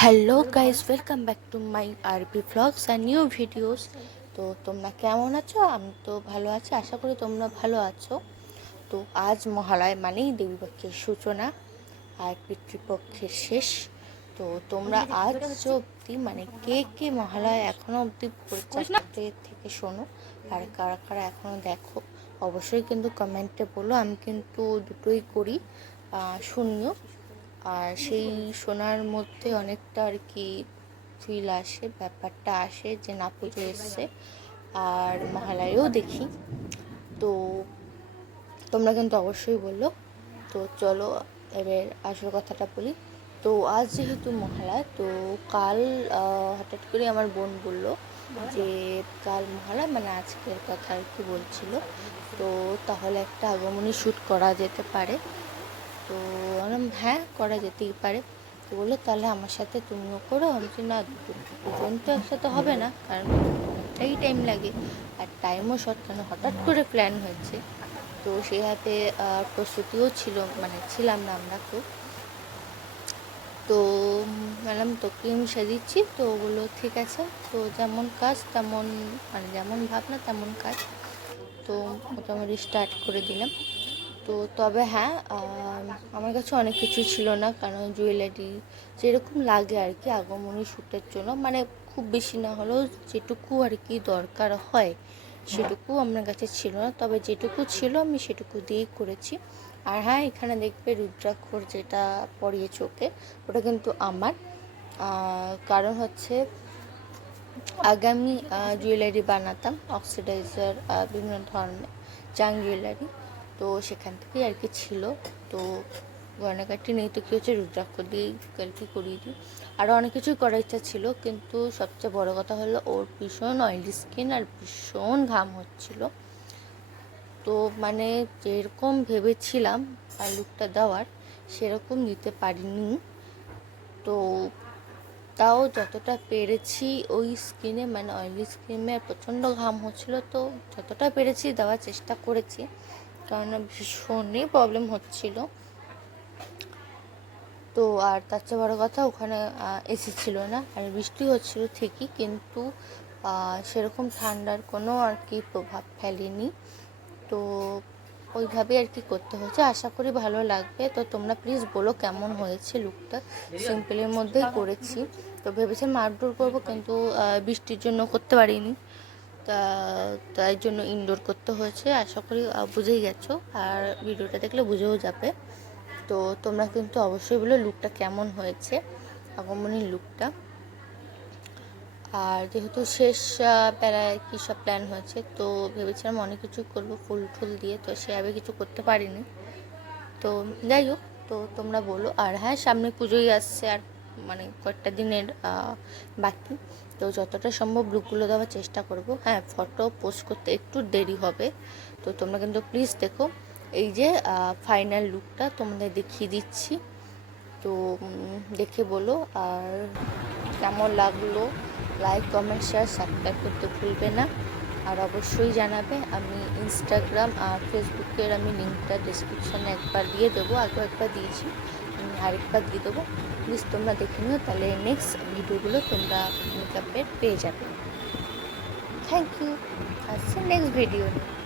Hello guys, welcome back to my আরবি vlogs and new videos. তো তোমরা কেমন আছো? আমি তো ভালো আছি, আশা করি তোমরা ভালো আছো। তো আজ মহালয় মানেই দেবীপক্ষের সূচনা আর পিতৃপক্ষের শেষ। তো তোমরা আজ অবধি মানে কে কে মহালয় এখনও অবধি পরিচর্যা থেকে শোনো আর কারা কারা এখনও দেখো, অবশ্যই কিন্তু কমেন্টে বলো। আমি কিন্তু দুটোই করি, শুনিও। আর সেই শোনার মধ্যে অনেকটা আর কি ফিল আসে, ব্যাপারটা আসে যে না পুজো এসছে আর মহালয়াও দেখি। তো তোমরা কিন্তু অবশ্যই বললো। তো চলো এবার আসল কথাটা বলি। তো আজ যেহেতু মহালয়া, তো কাল হঠাৎ করে আমার বোন বলল যে কাল মহালয়া মানে আজকের কথা আর কি বলছিল, তো তাহলে একটা আগমনী শ্যুট করা যেতে পারে। তো বললাম হ্যাঁ, করা যেতেই পারে। তো বললো তাহলে আমার সাথে তুমিও করো। আমি বলছি না, দুজন তো একসাথে হবে না, কারণ অনেকটাই টাইম লাগে আর টাইমও শর্ট, কেন হঠাৎ করে প্ল্যান হয়েছে। তো সেই হাতে প্রস্তুতিও ছিল, মানে ছিলাম না আমরা খুব। তো বললাম তোকে আমি সাজিয়েছি। তো বললো ঠিক আছে, তো যেমন কাজ তেমন, মানে যেমন ভাবনা তেমন কাজ। তো মোটামুটি স্টার্ট করে দিলাম। তো তবে হ্যাঁ, আমার কাছে অনেক কিছু ছিল না, কারণ জুয়েলারি যেরকম লাগে আর কি আগমনী শ্যুটের জন্য, মানে খুব বেশি না হলেও যেটুকু আর কি দরকার হয় সেটুকু আমার কাছে ছিল না। তবে যেটুকু ছিল আমি সেটুকু দিয়েই করেছি। আর হ্যাঁ, এখানে দেখবে রুদ্রাক্ষর যেটা পরিয়ে চোখে, ওটা কিন্তু আমার। কারণ হচ্ছে আগে আমি জুয়েলারি বানাতাম, অক্সিডাইজার বিভিন্ন ধরনের জাং জুয়েলারি। তো সেখান থেকেই আর কি ছিল। তো গয়নাকাটি নেই তো কী হচ্ছে, রুদ্রাক্ষ দিয়েই আর কি করিয়ে দিই। আরও অনেক কিছুই করার ইচ্ছা ছিল, কিন্তু সবচেয়ে বড় কথা হলো ওর ভীষণ অয়েলি স্কিন আর ভীষণ ঘাম হচ্ছিল। তো মানে যেরকম ভেবেছিলাম আর লুকটা দেওয়ার সেরকম দিতে পারিনি। তো তাও যতটা পেরেছি ওই স্কিনে, মানে অয়েলি স্কিনে প্রচণ্ড ঘাম হচ্ছিলো, তো যতটা পেরেছি দেওয়ার চেষ্টা করেছি, কারণ ভীষণই প্রবলেম হচ্ছিল। তো আর তার চেয়ে বড়ো কথা, ওখানে এসি ছিল না আর বৃষ্টি হচ্ছিল ঠিকই, কিন্তু সেরকম ঠান্ডার কোনো আর কি প্রভাব ফেলেনি। তো ওইভাবে আর কি করতে হয়েছে। আশা করি ভালো লাগবে। তো তোমরা প্লিজ বলো কেমন হয়েছে লুকটা। সিম্পলের মধ্যেই করেছি। তো ভেবেছিলাম আউটডোর করবো, কিন্তু বৃষ্টির জন্য করতে পারিনি। তাই জন্য ইনডোর করতে হয়েছে। আশা করি বুঝেই গেছো, আর ভিডিওটা দেখলে বুঝেও যাবে। তো তোমরা কিন্তু অবশ্যই বলো লুকটা কেমন হয়েছে, আগমনীর লুকটা। আর যেহেতু শেষ বেলায় কী সব প্ল্যান হয়েছে, তো ভেবেছিলাম অনেক কিছু করবো ফুল টুল দিয়ে, তো সেভাবে কিছু করতে পারিনি। তো যাই হোক, তো তোমরা বলো। আর হ্যাঁ, সামনে পুজোই আসছে, আর মানে কয়েকটা দিনের বাকি। তো যতটা সম্ভব লুকগুলো দেওয়ার চেষ্টা করব। হ্যাঁ, ফটো পোস্ট করতে একটু দেরি হবে। তো তোমরা কিন্তু প্লিজ দেখো। এই যে ফাইনাল লুকটা তোমাদের দেখিয়ে দিচ্ছি। তো দেখে বলো আর কেমন লাগলো। লাইক, কমেন্ট, শেয়ার, সাবস্ক্রাইব করতে ভুলবে না। আর অবশ্যই জানাবে। আমি ইনস্টাগ্রাম আর ফেসবুকের আমি লিঙ্কটা ডিসক্রিপশানে একবার দিয়ে দেবো, আগেও একবার দিয়েছি, আরেকবার দিয়ে দেবো। প্লিজ তোমরা দেখে নিও, তাহলে নেক্সট ভিডিওগুলো তোমরা মেকআপের পেয়ে যাবে। Thank you. আসছে নেক্সট ভিডিও নিয়ে।